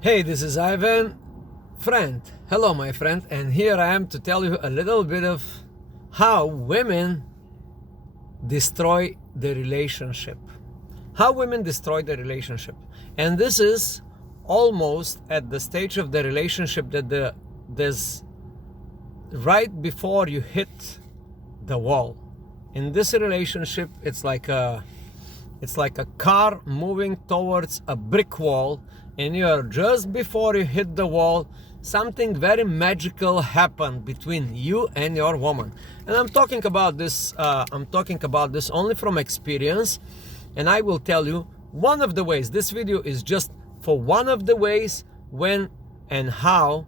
Hey, this is Ivan, friend. Hello, my friend, and here I am to tell you a little bit of how women destroy the relationship. How women destroy the relationship. And this is almost at the stage of the relationship that there's right before you hit the wall. In this relationship, it's like a car moving towards a brick wall, and you're just before you hit the wall. Something very magical happened between you and your woman. And I'm talking about this only from experience, and I will tell you one of the ways. This video is just for one of the ways when and how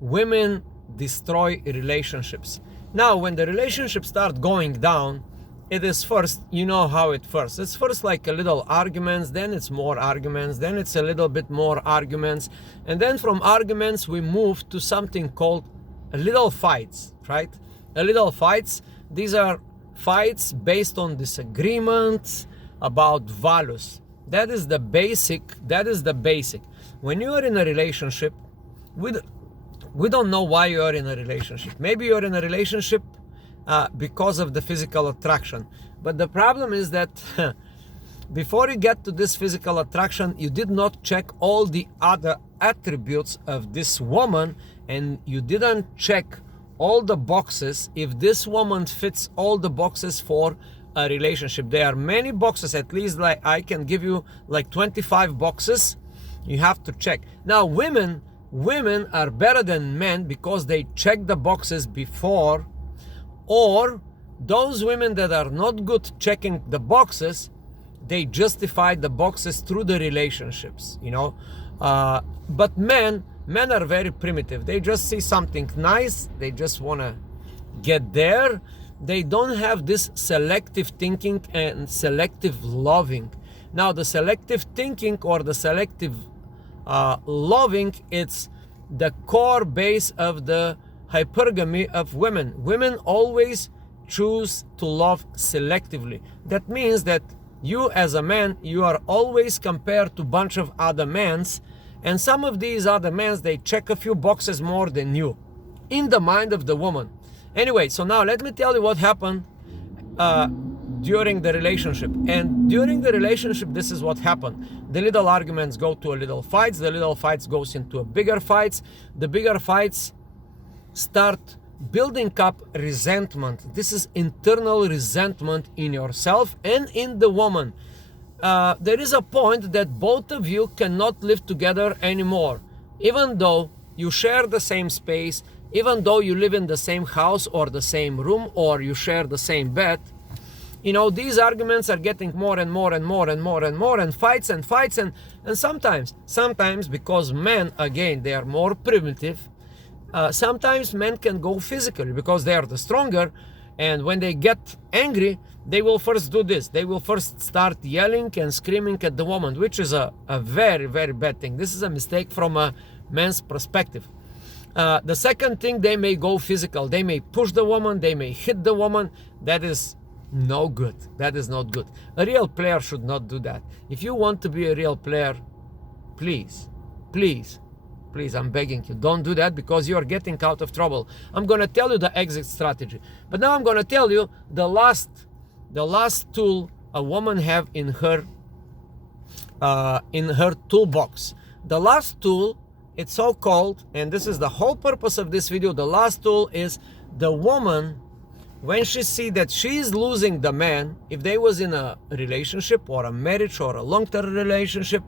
women destroy relationships. Now, when the relationship starts going down, it is first, you know how it first. It's first like a little arguments, then it's more arguments, then it's a little bit more arguments, and then from arguments we move to something called a little fights, right? A little fights. These are fights based on disagreements about values. That is the basic. When you are in a relationship, we don't know why you are in a relationship. Maybe you're in a relationship because of the physical attraction. But the problem is that before you get to this physical attraction, you did not check all the other attributes of this woman, and you didn't check all the boxes if this woman fits all the boxes for a relationship. There are many boxes, at least like I can give you like 25 boxes you have to check. Now, women are better than men because they check the boxes before, or those women that are not good checking the boxes, they justify the boxes through the relationships, but men are very primitive. They just see something nice, they just want to get there. They don't have this selective thinking and selective loving. Now, the selective thinking or the selective loving, it's the core base of the hypergamy of women. Women always choose to love selectively. That means that you as a man, you are always compared to a bunch of other men, and some of these other men, they check a few boxes more than you in the mind of the woman. Anyway, so now let me tell you what happened during the relationship. And during the relationship, this is what happened. The little arguments go to a little fights. The little fights goes into a bigger fights. The bigger fights start building up resentment. This is internal resentment in yourself and in the woman. There is a point that both of you cannot live together anymore. Even though you share the same space, even though you live in the same house or the same room, or you share the same bed, these arguments are getting more and more and more and more and more, and fights and sometimes because men, again, they are more primitive. Sometimes men can go physically because they are the stronger, and when they get angry, they will first do this. They will first start yelling and screaming at the woman, which is a very, very bad thing. This is a mistake from a man's perspective. The second thing, they may go physical. They may push the woman, they may hit the woman. That is no good. That is not good. A real player should not do that. If you want to be a real player, please, I'm begging you, don't do that, because you are getting out of trouble. I'm going to tell you the exit strategy. But now I'm going to tell you the last tool a woman have in her toolbox. The last tool, it's so called, and this is the whole purpose of this video, the last tool is the woman, when she see that she is losing the man, if they was in a relationship or a marriage or a long-term relationship,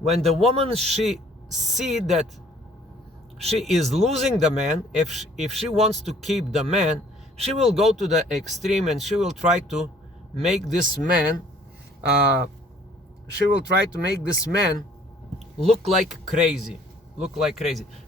when the woman, she see that she is losing the man, if she wants to keep the man, she will go to the extreme and she will try to make this man look like crazy.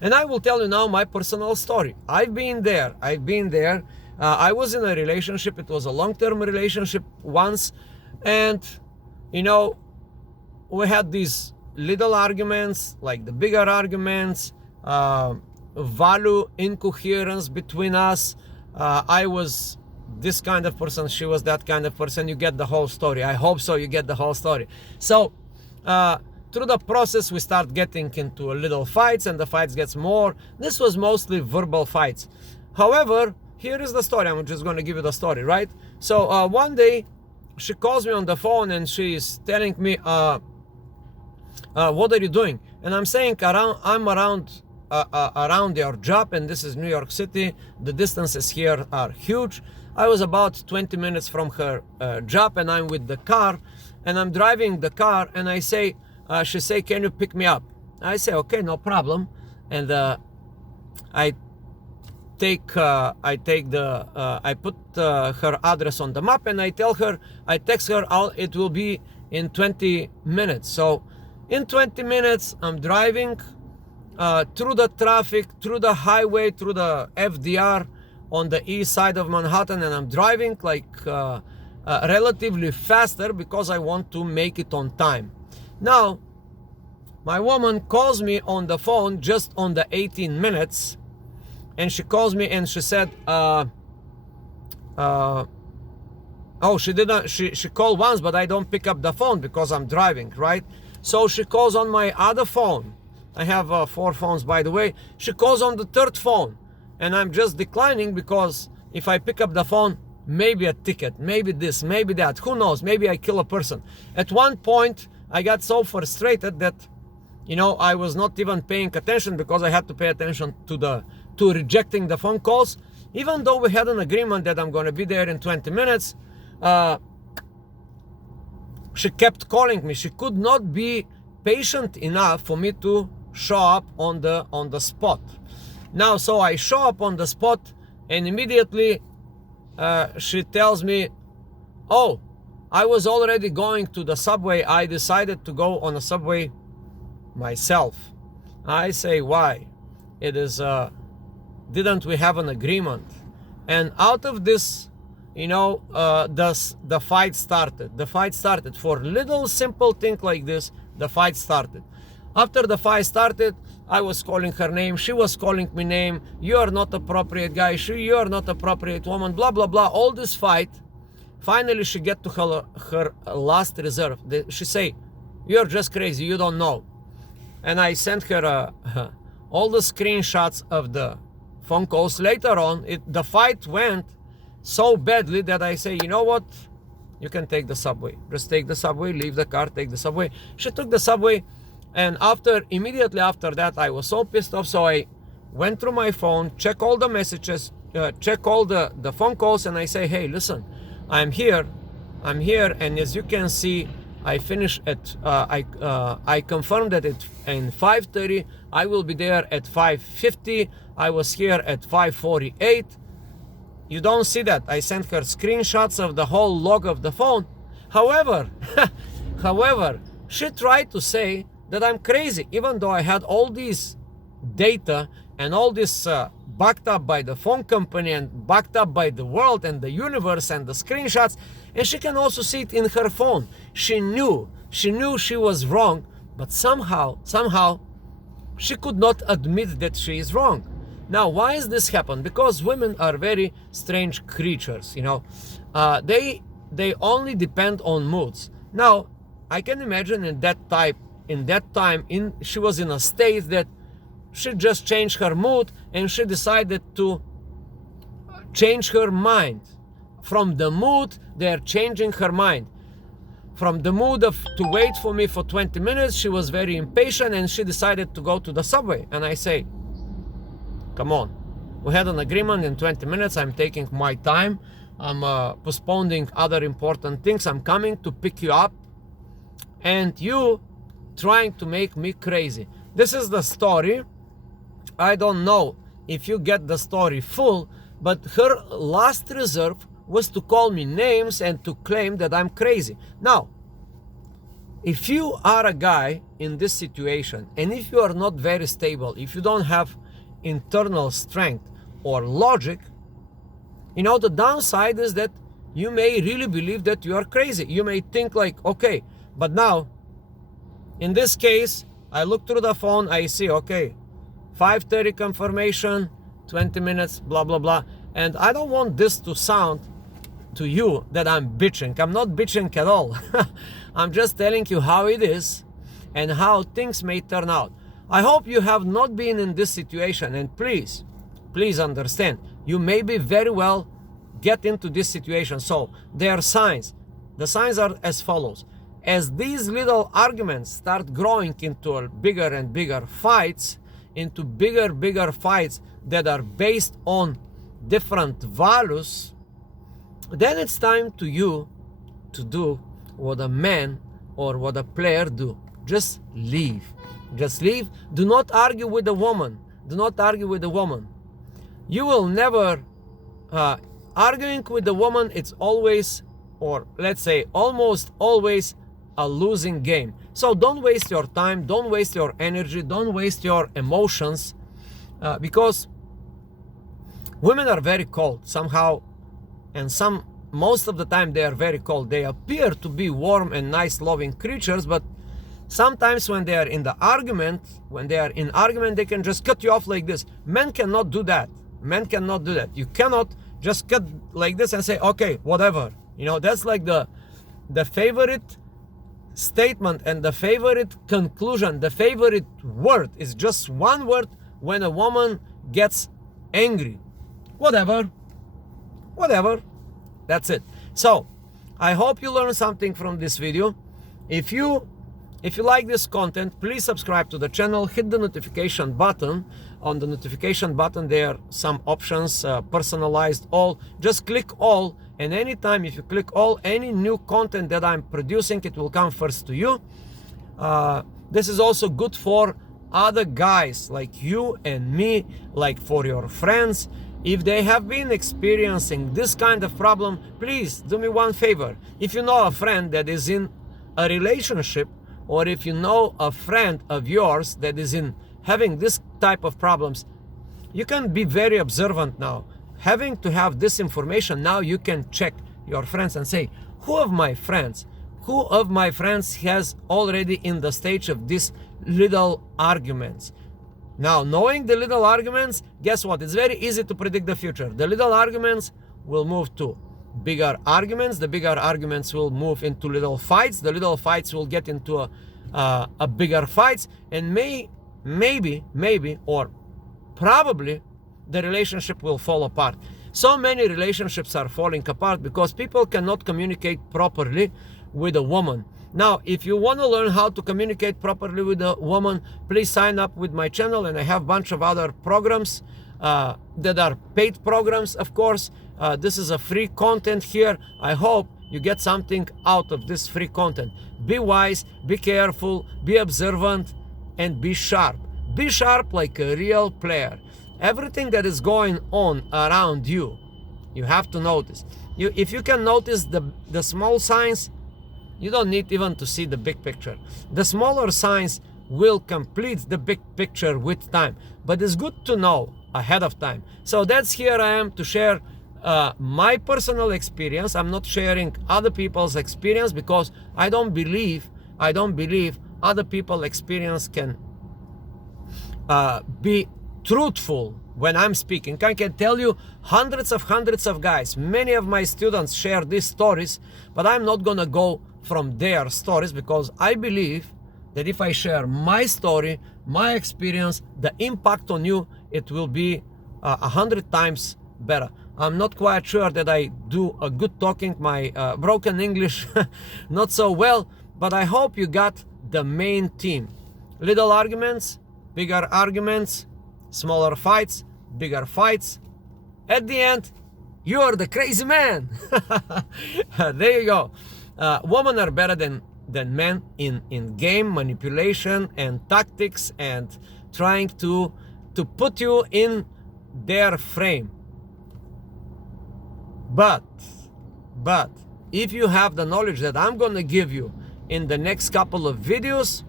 And I will tell you now my personal story. I've been there. I was in a relationship. It was a long-term relationship once, and we had these little arguments, like the bigger arguments, value incoherence between us. I was this kind of person, she was that kind of person. You get the whole story. I hope so, you get the whole story. So through the process, we start getting into little fights, and the fights gets more. This was mostly verbal fights. However, here is the story. I'm just going to give you the story, right? So one day, she calls me on the phone and she's telling me, what are you doing? And I'm saying, I'm around your job, and this is New York City. The distances here are huge. I was about 20 minutes from her job, and I'm with the car, and I'm driving the car, and I say, she say, can you pick me up? I say, okay, no problem. And I put her address on the map, and I text her, it will be in 20 minutes. So in 20 minutes, I'm driving through the traffic, through the highway, through the FDR on the east side of Manhattan, and I'm driving like relatively faster because I want to make it on time. Now, my woman calls me on the phone just on the 18 minutes, and she calls me and she said, she called once, but I don't pick up the phone because I'm driving, right? So she calls on my other phone. I have 4 phones, by the way. She calls on the 3rd phone, and I'm just declining because if I pick up the phone, maybe a ticket, maybe this, maybe that, who knows, maybe I kill a person. At one point, I got so frustrated that, I was not even paying attention because I had to pay attention to rejecting the phone calls. Even though we had an agreement that I'm going to be there in 20 minutes, she kept calling me. She could not be patient enough for me to show up on the spot. Now, so I show up on the spot, and immediately she tells me, oh, I was already going to the subway. I decided to go on a subway myself. I say, why? It is, didn't we have an agreement? And out of this, the fight started. The fight started. For little simple thing like this, the fight started. After the fight started, I was calling her name. She was calling me name. You are not appropriate guy. You are not appropriate woman. Blah, blah, blah. All this fight. Finally, she get to her last reserve. She say, you're just crazy. You don't know. And I sent her all the screenshots of the phone calls. Later on, the fight went so badly that I say, you know what? You can take the subway. Just take the subway, leave the car, take the subway. She took the subway, and immediately after that, I was so pissed off. So I went through my phone, check all the messages, check all the phone calls, and I say, hey, listen, I'm here, and as you can see, I finished at, I confirmed that in 5:30, I will be there at 5:50, I was here at 5:48. You don't see that. I sent her screenshots of the whole log of the phone. However, she tried to say that I'm crazy, even though I had all these data and all this backed up by the phone company and backed up by the world and the universe and the screenshots, and she can also see it in her phone. She knew she was wrong, but somehow she could not admit that she is wrong. Now, why is this happen? Because women are very strange creatures, they only depend on moods. Now, I can imagine in that time she was in a state that she just changed her mood, and she decided to change her mind. From the mood, they're changing her mind. From the mood to wait for me for 20 minutes, she was very impatient, and she decided to go to the subway. And I say, come on, we had an agreement. In 20 minutes, I'm taking my time. I'm postponing other important things. I'm coming to pick you up, and you trying to make me crazy. This is the story. I don't know if you get the story full, but her last reserve was to call me names and to claim that I'm crazy. Now, if you are a guy in this situation, and if you are not very stable, if you don't have internal strength or logic, the downside is that you may really believe that you are crazy. You may think like, okay, but now, in this case, I look through the phone, I see, okay, 5:30 confirmation, 20 minutes, blah, blah, blah. And I don't want this to sound to you that I'm bitching. I'm not bitching at all. I'm just telling you how it is. and how things may turn out. I hope you have not been in this situation, and please understand, you may be very well get into this situation. So there are signs. The signs are as follows. As these little arguments start growing into bigger and bigger fights, into bigger fights that are based on different values, then it's time to you to do what a man or what a player do. Just leave. Just leave. Do not argue with a woman. Do not argue with a woman. You will never, arguing with a woman, it's always, or let's say almost always, a losing game. So don't waste your time, don't waste your energy, don't waste your emotions, because women are very cold somehow, and most of the time they are very cold. They appear to be warm and nice, loving creatures, but sometimes when they are in argument, they can just cut you off like this. Men cannot do that. Men cannot do that. You cannot just cut like this and say, okay, whatever. You know, that's like the favorite statement and the favorite conclusion. The favorite word is just one word when a woman gets angry. Whatever. That's it. So I hope you learned something from this video. If you like this content, please subscribe to the channel, hit the notification button. On the notification button there are some options, personalized all. Just click all, and anytime if you click all, any new content that I'm producing, it will come first to you. This is also good for other guys like you and me, like for your friends. If they have been experiencing this kind of problem, please do me one favor. If you know a friend that is in a relationship, or if you know a friend of yours that is having this type of problems, you can be very observant now. Having to have this information, now you can check your friends and say, who of my friends has already in the stage of these little arguments? Now, knowing the little arguments, guess what? It's very easy to predict the future. The little arguments will move to bigger arguments. The bigger arguments will move into little fights. The little fights will get into a bigger fights, and maybe or probably the relationship will fall apart. So many relationships are falling apart because people cannot communicate properly with a woman. Now, if you want to learn how to communicate properly with a woman, please sign up with my channel, and I have a bunch of other programs that are paid programs, of course. This is a free content here. I hope you get something out of this free content. Be wise, be careful, be observant, and be sharp. Be sharp like a real player. Everything that is going on around you, you have to notice. If you can notice the small signs, you don't need even to see the big picture. The smaller signs will complete the big picture with time, but it's good to know ahead of time. So that's here I am to share my personal experience. I'm not sharing other people's experience because I don't believe other people's experience can be truthful when I'm speaking. I can tell you hundreds of guys, many of my students share these stories, but I'm not gonna go from their stories because I believe that if I share my story, my experience, the impact on you, it will be 100 times better. I'm not quite sure that I do a good talking. My broken English not so well, but I hope you got the main theme. Little arguments, bigger arguments, smaller fights, bigger fights. At the end, you're the crazy man. There you go. Women are better than men in game manipulation and tactics and trying to put you in their frame. But if you have the knowledge that I'm gonna give you in the next couple of videos,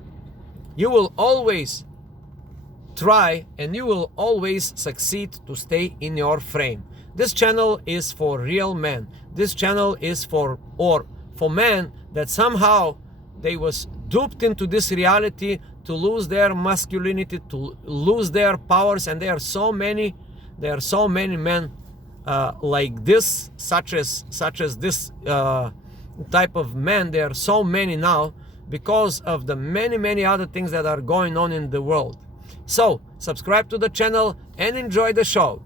you will always try and you will always succeed to stay in your frame. This channel is for real men. This channel is for men that somehow they was duped into this reality to lose their masculinity, to lose their powers, and there are so many men like this, such as this type of men. There are so many now because of the many other things that are going on in the world. So subscribe to the channel and enjoy the show.